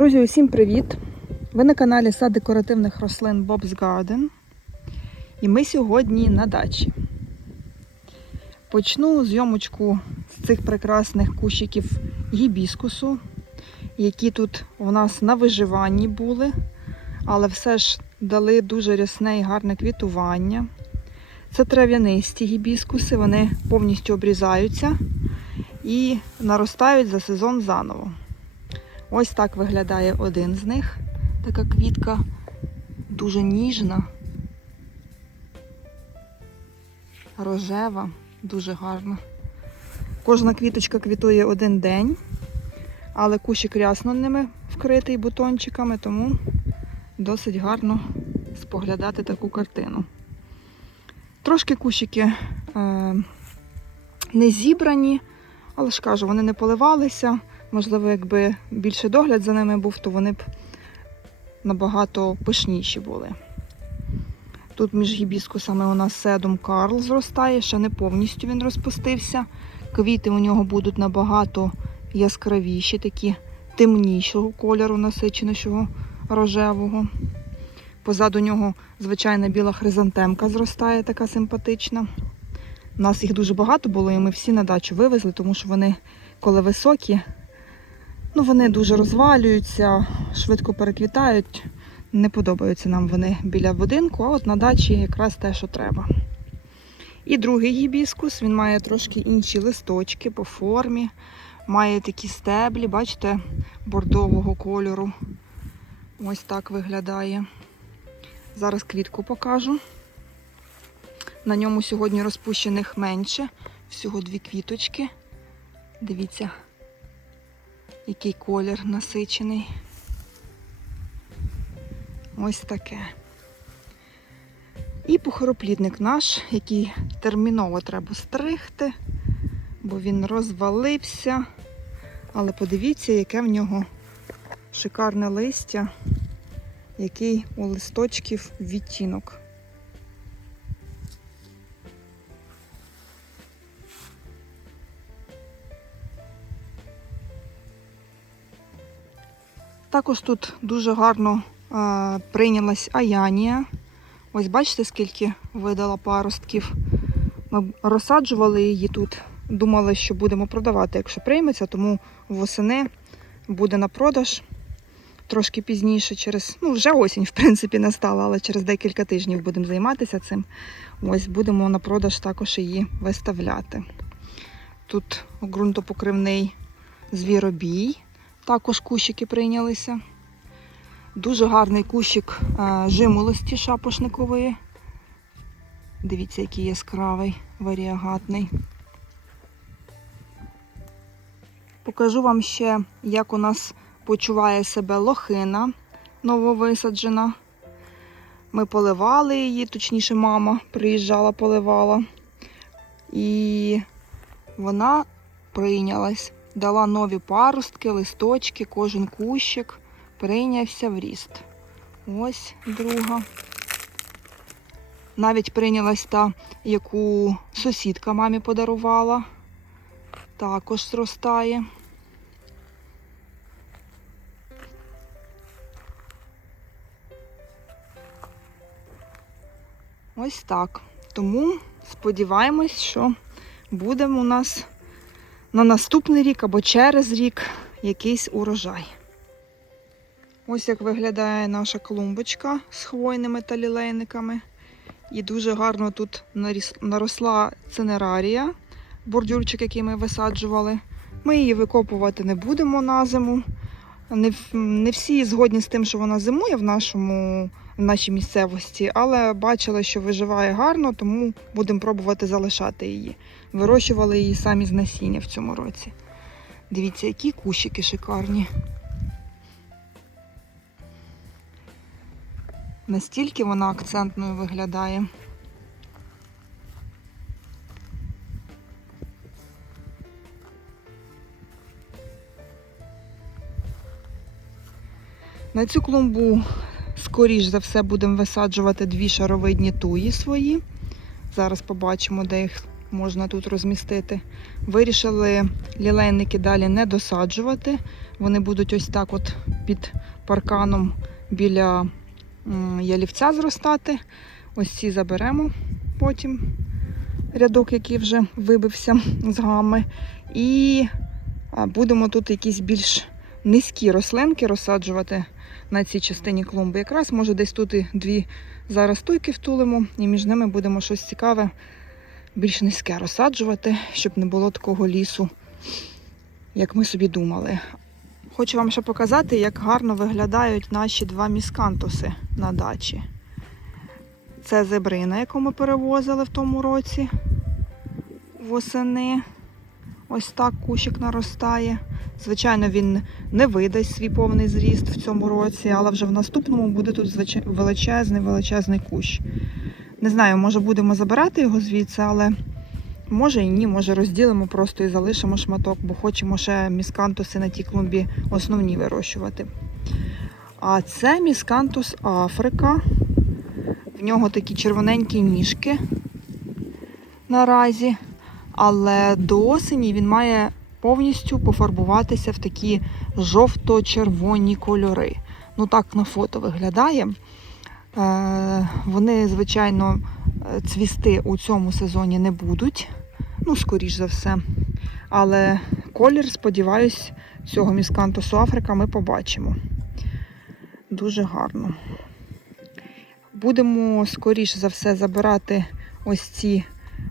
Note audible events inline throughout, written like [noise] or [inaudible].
Друзі, усім привіт! Ви на каналі Сад декоративних рослин Bob's Garden. І ми сьогодні на дачі. Почну зйомочку з цих прекрасних кущиків гібіскусу, які тут у нас на виживанні були, але все ж дали дуже рясне і гарне квітування. Це трав'янисті гібіскуси, вони повністю обрізаються і наростають за сезон заново. Ось так виглядає один з них. Така квітка дуже ніжна, рожева, дуже гарна. Кожна квіточка квітує один день, але кущик рясно ними вкритий бутончиками, тому досить гарно споглядати таку картину. Трошки кущики е, не зібрані, але ж кажу, вони не поливалися. Можливо, якби більше догляд за ними був, то вони б набагато пишніші були. Тут між гібіскусами у нас седум Карл зростає, ще не повністю він розпустився. Квіти у нього будуть набагато яскравіші, такі темнішого кольору, насиченішого рожевого. Позаду нього звичайна біла хризантемка зростає, така симпатична. У нас їх дуже багато було, і ми всі на дачу вивезли, тому що вони, коли високі, Ну, вони дуже розвалюються, швидко переквітають. Не подобаються нам вони біля будинку, а от на дачі якраз те, що треба. І другий гібіскус, він має трошки інші листочки по формі, має такі стеблі, бачите, бордового кольору. Ось так виглядає. Зараз квітку покажу. На ньому сьогодні розпущених менше, всього дві квіточки. Дивіться який колір насичений. Ось таке. І похороплідник наш, який терміново треба стригти, бо він розвалився. Але подивіться, яке в нього шикарне листя, який у листочків відтінок. Також тут дуже гарно а, прийнялась аянія. Ось бачите, скільки видала паростків. Ми розсаджували її тут. Думали, що будемо продавати, якщо прийметься, тому восени буде на продаж трошки пізніше, через, ну, вже осінь, в принципі, настала, але через декілька тижнів будемо займатися цим. Ось будемо на продаж також її виставляти. Тут ґрунтопокривний звіробій. Також кущики прийнялися. Дуже гарний кущик е, жимолості шапошникової. Дивіться, який яскравий, варіагатний. Покажу вам ще, як у нас почуває себе лохина нововисаджена. Ми поливали її, точніше, мама приїжджала, поливала. І вона прийнялась дала нові паростки, листочки, кожен кущик прийнявся в ріст. Ось друга. Навіть прийнялась та, яку сусідка мамі подарувала. Також зростає. Ось так. Тому сподіваємось, що будемо у нас на наступний рік або через рік якийсь урожай. Ось як виглядає наша клумбочка з хвойними та лілейниками. І дуже гарно тут наросла цинерарія, бордюрчик, який ми висаджували. Ми її викопувати не будемо на зиму. Не не всі згодні з тим, що вона зимує в нашому, в нашій місцевості, але бачили, що виживає гарно, тому будемо пробувати залишати її. Вирощували її самі з насіння в цьому році. Дивіться, які кущики шикарні. Настільки вона акцентною виглядає. На цю клумбу, скоріш за все, будемо висаджувати дві шаровидні туї свої. Зараз побачимо, де їх можна тут розмістити. Вирішили лілейники далі не досаджувати. Вони будуть ось так от під парканом біля ялівця зростати. Ось ці заберемо потім рядок, який вже вибився з гами. І будемо тут якісь більш низькі рослинки розсаджувати на цій частині клумби. Якраз може десь тут і дві зараз стойки втулимо, і між ними будемо щось цікаве, більш низьке розсаджувати, щоб не було такого лісу, як ми собі думали. Хочу вам ще показати, як гарно виглядають наші два міскантуси на дачі. Це зебрина, яку ми перевозили в тому році восени. Ось так кущик наростає. Звичайно, він не видасть свій повний зріст в цьому році, але вже в наступному буде тут величезний величезний кущ. Не знаю, може будемо забирати його звідси, але може і ні, може розділимо просто і залишимо шматок, бо хочемо ще міскантуси на тій клумбі основні вирощувати. А це міскантус Африка. В нього такі червоненькі ніжки наразі. Але до осені він має повністю пофарбуватися в такі жовто-червоні кольори. Ну так на фото виглядає. Е, вони, звичайно, е, цвісти у цьому сезоні не будуть. Ну, скоріш за все. Але колір, сподіваюсь, цього міскантусу Африка ми побачимо. Дуже гарно. Будемо, скоріш за все, забирати ось ці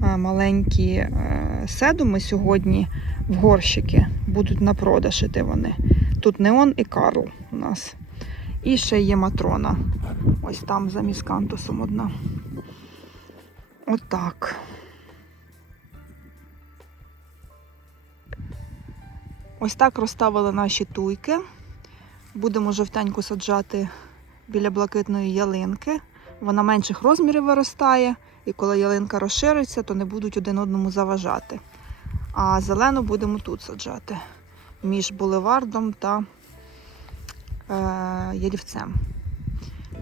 маленькі е, седуми сьогодні в горщики. Будуть на продаж іти вони. Тут Неон і Карл у нас. І ще є матрона. Ось там за міскантусом одна. Отак. Ось так розставили наші туйки. Будемо жовтеньку саджати біля блакитної ялинки. Вона менших розмірів виростає, і коли ялинка розшириться, то не будуть один одному заважати. А зелену будемо тут саджати між булевардом та е, ялівцем.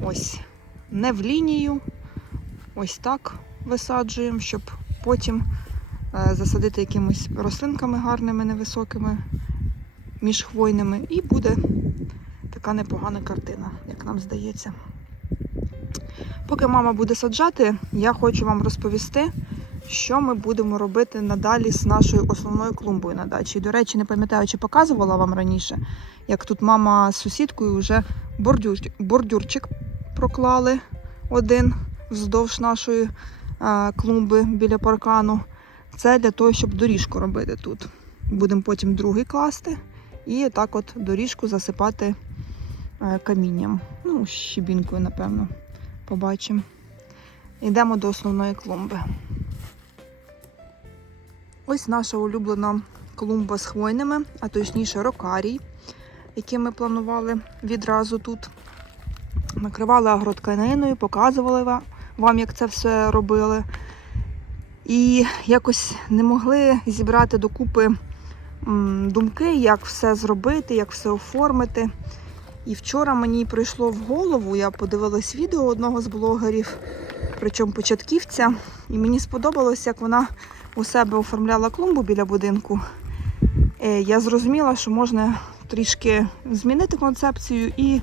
Ось не в лінію, ось так висаджуємо, щоб потім е, засадити якимись рослинками гарними, невисокими, міжхвойними, і буде така непогана картина, як нам здається. Поки мама буде саджати, я хочу вам розповісти, що ми будемо робити надалі з нашою основною клумбою на дачі. До речі, не пам'ятаю, чи показувала вам раніше, як тут мама з сусідкою вже бордюрчик, бордюрчик проклали один вздовж нашої клумби біля паркану. Це для того, щоб доріжку робити тут. Будемо потім другий класти і так от доріжку засипати е, камінням. Ну, щебінкою, напевно, побачимо. Йдемо до основної клумби. Ось наша улюблена клумба з хвойними, а точніше рокарій, який ми планували відразу тут. Накривали агротканиною, показували вам, як це все робили. І якось не могли зібрати докупи думки, як все зробити, як все оформити. І вчора мені прийшло в голову, я подивилась відео одного з блогерів, причому початківця, і мені сподобалось, як вона у себе оформляла клумбу біля будинку. Е, Я зрозуміла, що можна трішки змінити концепцію і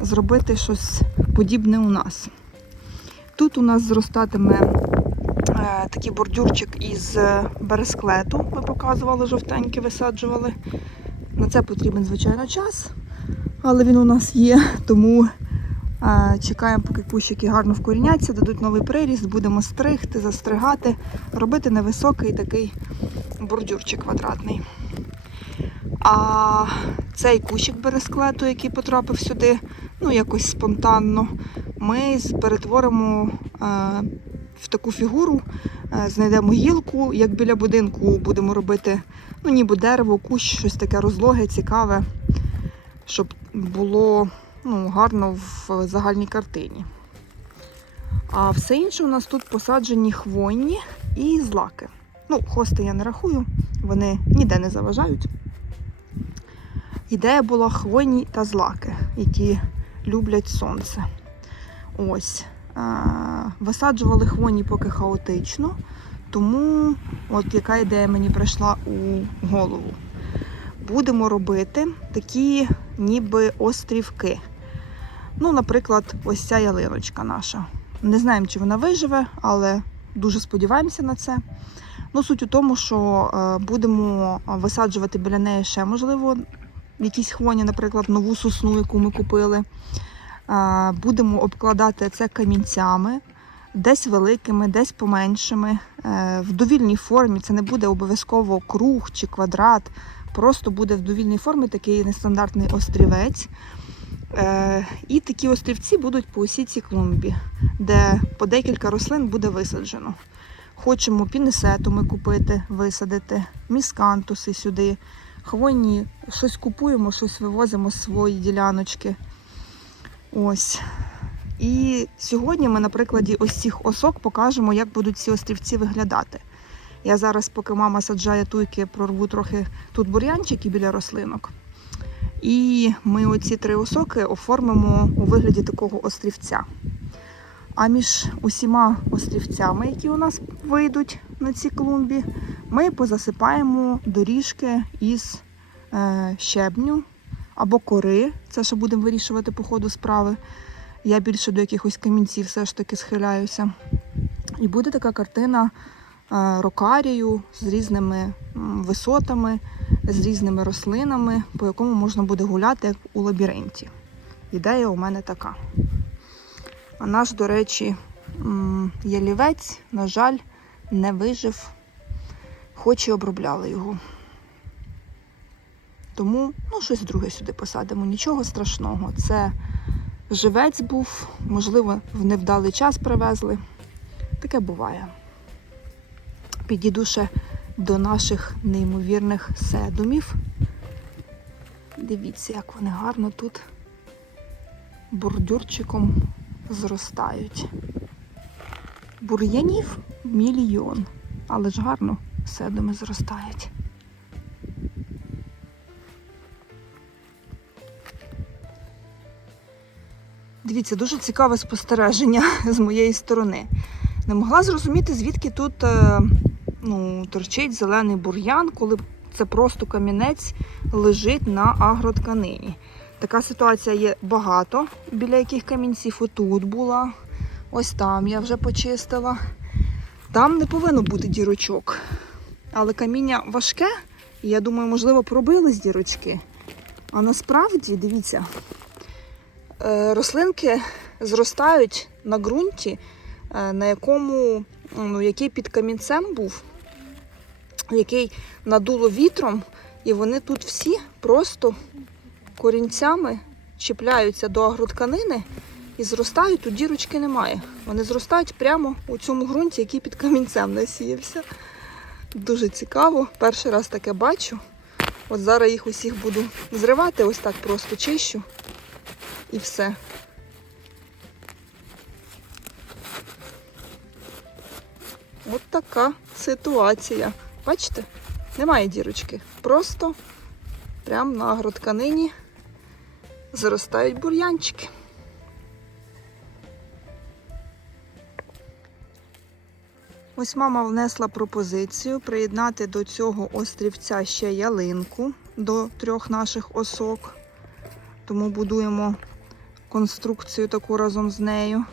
зробити щось подібне у нас. Тут у нас зростатиме е, такий бордюрчик із бересклету. Ми показували жовтенький, висаджували. На це потрібен, звичайно, час, але він у нас є, тому чекаємо, поки кущики гарно вкоріняться, дадуть новий приріст, будемо стригти, застригати, робити невисокий такий бордюрчик квадратний. А цей кущик бересклету, який потрапив сюди, ну якось спонтанно, ми перетворимо е, в таку фігуру, е, знайдемо гілку, як біля будинку будемо робити, ну ніби дерево, кущ, щось таке розлоге, цікаве, щоб було ну, гарно в загальній картині. А все інше у нас тут посаджені хвойні і злаки. Ну, хости я не рахую, вони ніде не заважають. Ідея була хвойні та злаки, які люблять сонце. Ось. Висаджували хвойні поки хаотично, тому от яка ідея мені прийшла у голову. Будемо робити такі ніби острівки. Ну, наприклад, ось ця ялиночка наша. Не знаємо, чи вона виживе, але дуже сподіваємося на це. Ну, суть у тому, що е, будемо висаджувати біля неї ще, можливо, якісь хвоні, наприклад, нову сосну, яку ми купили. Е, Будемо обкладати це камінцями, десь великими, десь поменшими. Е, В довільній формі це не буде обов'язково круг чи квадрат, просто буде в довільній формі такий нестандартний острівець. Е, І такі острівці будуть по усій цій клумбі, де по декілька рослин буде висаджено. Хочемо пінесетуми купити, висадити, міскантуси сюди, хвойні, щось купуємо, щось вивозимо з свої діляночки. Ось. І сьогодні ми на прикладі ось цих осок покажемо, як будуть ці острівці виглядати. Я зараз, поки мама саджає туйки, прорву трохи тут бур'янчики біля рослинок. І ми оці три осоки оформимо у вигляді такого острівця. А між усіма острівцями, які у нас вийдуть на цій клумбі, ми позасипаємо доріжки із е, щебню або кори. Це ще будемо вирішувати по ходу справи. Я більше до якихось камінців все ж таки схиляюся. І буде така картина рокарію з різними висотами, з різними рослинами, по якому можна буде гуляти у лабіринті. Ідея у мене така. А наш, до речі, ялівець, на жаль, не вижив, хоч і обробляли його. Тому ну, щось друге сюди посадимо. Нічого страшного. Це живець був, можливо, в невдалий час привезли. Таке буває. Підійду ще до наших неймовірних седумів. Дивіться, як вони гарно тут бордюрчиком зростають. Бур'янів мільйон, але ж гарно седуми зростають. Дивіться, дуже цікаве спостереження [laughs] з моєї сторони. Не могла зрозуміти, звідки тут е, ну, торчить зелений бур'ян, коли це просто камінець лежить на агротканині. Така ситуація є багато, біля яких камінців отут була. Ось там я вже почистила. Там не повинно бути дірочок. Але каміння важке, і я думаю, можливо, пробились дірочки. А насправді, дивіться, е, рослинки зростають на ґрунті, е, на якому, ну, який під камінцем був, який надуло вітром, і вони тут всі просто корінцями чіпляються до агротканини і зростають, тут дірочки немає. Вони зростають прямо у цьому ґрунті, який під камінцем насіявся. Дуже цікаво. Перший раз таке бачу. От зараз їх усіх буду зривати, ось так просто чищу і все. От така ситуація. Бачите? Немає дірочки. Просто прямо на агротканині зростають бур'янчики. Ось мама внесла пропозицію приєднати до цього острівця ще ялинку до трьох наших осок. Тому будуємо конструкцію таку разом з нею.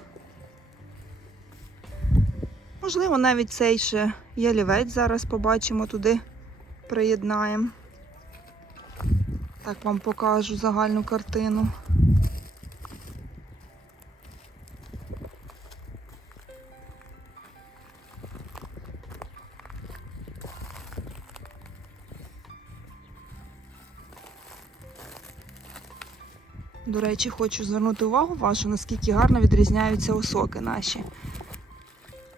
Можливо, навіть цей ще ялівець зараз побачимо туди, приєднаємо. Так вам покажу загальну картину. До речі, хочу звернути увагу вашу, наскільки гарно відрізняються осоки наші.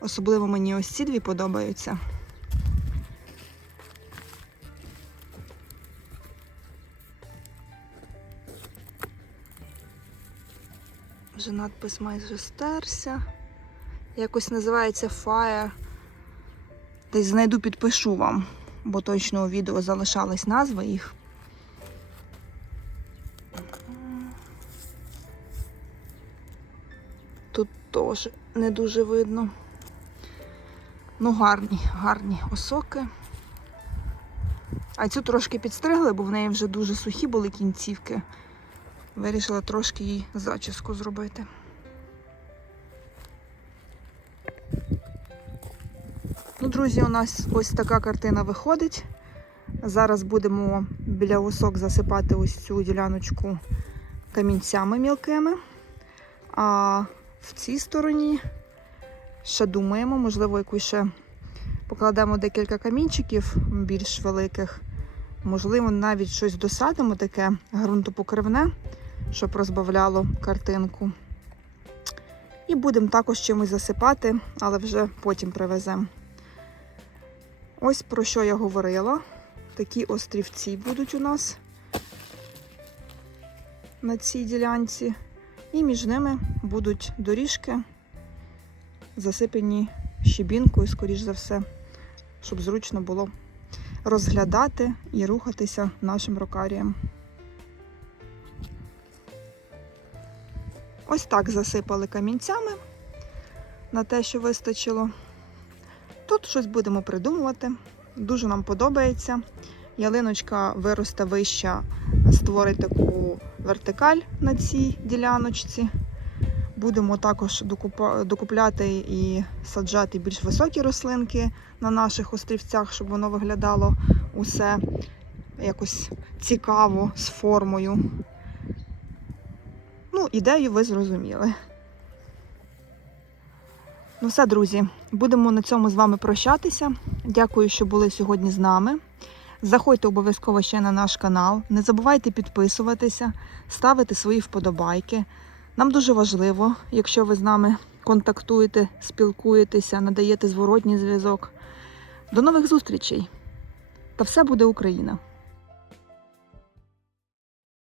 Особливо мені ось ці дві подобаються. Вже надпис майже стерся. Якось називається Fire. Десь знайду, підпишу вам, бо точно у відео залишалась назва їх. Тут теж не дуже видно. Ну, гарні, гарні осоки. А цю трошки підстригли, бо в неї вже дуже сухі були кінцівки. Вирішила трошки їй зачіску зробити. Ну, друзі, у нас ось така картина виходить. Зараз будемо біля висок засипати ось цю діляночку камінцями мілкими. А в цій стороні ще думаємо, можливо, якусь ще покладемо декілька камінчиків більш великих. Можливо, навіть щось досадимо таке ґрунтопокривне, щоб розбавляло картинку. І будемо також чимось засипати, але вже потім привеземо. Ось про що я говорила. Такі острівці будуть у нас на цій ділянці. І між ними будуть доріжки, засипані щебінкою, скоріш за все, щоб зручно було розглядати і рухатися нашим рокарієм. Ось так засипали камінцями на те, що вистачило. Тут щось будемо придумувати. Дуже нам подобається. Ялиночка виросте вища, створить таку вертикаль на цій діляночці. Будемо також докупляти і саджати більш високі рослинки на наших острівцях, щоб воно виглядало усе якось цікаво з формою. Ну, ідею ви зрозуміли. Ну все, друзі, будемо на цьому з вами прощатися. Дякую, що були сьогодні з нами. Заходьте обов'язково ще на наш канал. Не забувайте підписуватися, ставити свої вподобайки. Нам дуже важливо, якщо ви з нами контактуєте, спілкуєтеся, надаєте зворотній зв'язок. До нових зустрічей! Та все буде Україна!